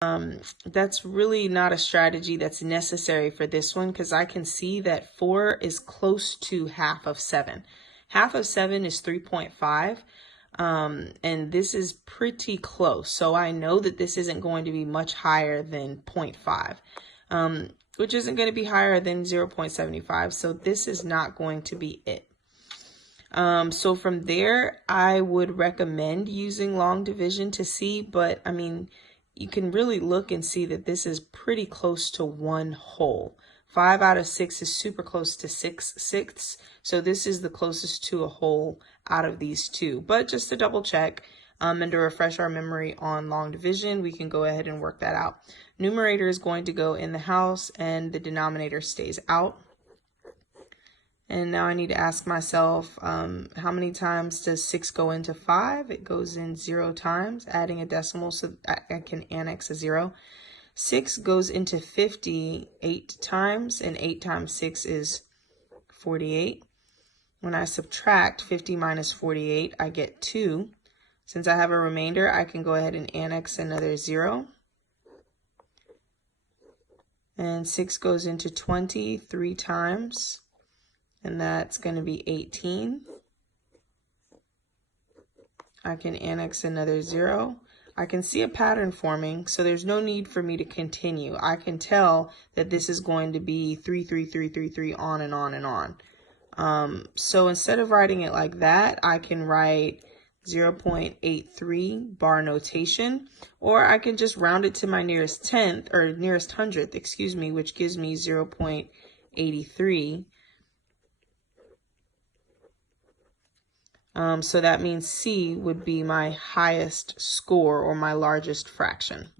That's really not a strategy that's necessary for this one because I can see that 4 is close to half of 7. Half of 7 is 3.5, and this is pretty close. So I know that this isn't going to be much higher than 0.5, which isn't going to be higher than 0.75. So this is not going to be it. So from there, I would recommend using long division to see, but I mean, you can really look and see that this is pretty close to 1 whole. 5 out of 6 is super close to 6/6. So this is the closest to a whole out of these two. But just to double check and to refresh our memory on long division, we can go ahead and work that out. Numerator is going to go in the house and the denominator stays out. And now I need to ask myself, how many times does 6 go into 5? It goes in 0 times, adding a decimal so I can annex a 0. 6 goes into 50 8 times, and 8 times 6 is 48. When I subtract 50 minus 48, I get 2. Since I have a remainder, I can go ahead and annex another 0. And 6 goes into 20 3 times. And that's going to be 18. I can annex another 0. I can see a pattern forming, so there's no need for me to continue. I can tell that this is going to be 3, 3, 3, 3, 3, on and on and on. So instead of writing it like that, I can write 0.83 bar notation, or I can just round it to my nearest tenth, or nearest hundredth, excuse me, which gives me 0.83. So that means C would be my highest score or my largest fraction.